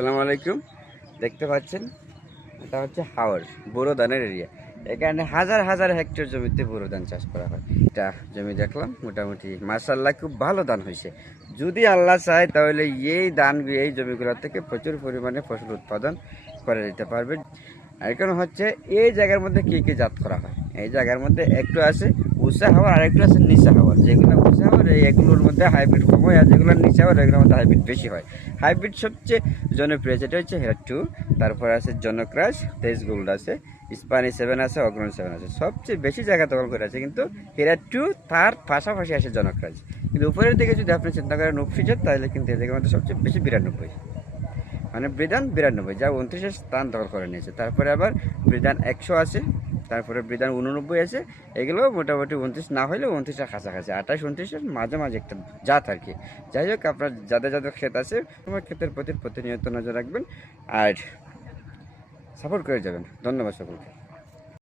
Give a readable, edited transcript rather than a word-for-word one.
আসসালামু আলাইকুম। দেখতে পাচ্ছেন এটা হচ্ছে হাওর বোরো ধানের এরিয়া। এখানে হাজার হাজার হেক্টর জমিতে বোরো ধান চাষ করা হয়। এটা জমি দেখলাম মোটামুটি মাশাআল্লাহ খুব ভালো ধান হয়েছে। যদি আল্লাহ চায় তাহলে এই জমিগুলো থেকে প্রচুর পরিমাণে ফসল উৎপাদন করে দিতে পারবে। এখন হচ্ছে এই জায়গার মধ্যে কী কী জাত করা হয়। এই জায়গার মধ্যে একটু আছে উঁচা হাওয়ার আর একটু আছে নিচা হাওয়ার। যেগুলো উঁচা হাওয়ার এগুলোর মধ্যে হাইব্রিড কম হয়, আর যেগুলো নিচা হাওয়ার এগুলোর মধ্যে হাইব্রিড বেশি হয়। হাইব্রিড সবচেয়ে জনপ্রিয় যেটা হচ্ছে হেড 2, তারপর আছে জনক্রাশ, তেজ গোল্ড আছে, স্পানি 7 আছে, অগ্রণ 7 আছে। সবচেয়ে বেশি জায়গা দখল করে আছে কিন্তু হেড 2, তার পাশাপাশি আসে জনক্রাশ। কিন্তু উপরের দিকে যদি আপনি চিন্তা করেন উপসিজের, তাহলে কিন্তু এদের মধ্যে সবচেয়ে বেশি 92, মানে বৃদান 92, যা 29 স্থান দখল করে নিয়েছে। তারপরে আবার বৃদান 100 আছে, তারপরে বৃদান 89 আছে। এগুলো মোটামুটি 29 না হলেও 29-এর কাছাকাছি, 28-29-এর মাঝামাঝি একটা জাত আর কি। যাই হোক, আপনার যাদের যাদের ক্ষেত আছে তোমার ক্ষেতের প্রতি প্রতিনিয়ত নজর রাখবেন আর সাপোর্ট করে যাবেন। ধন্যবাদ সকলকে।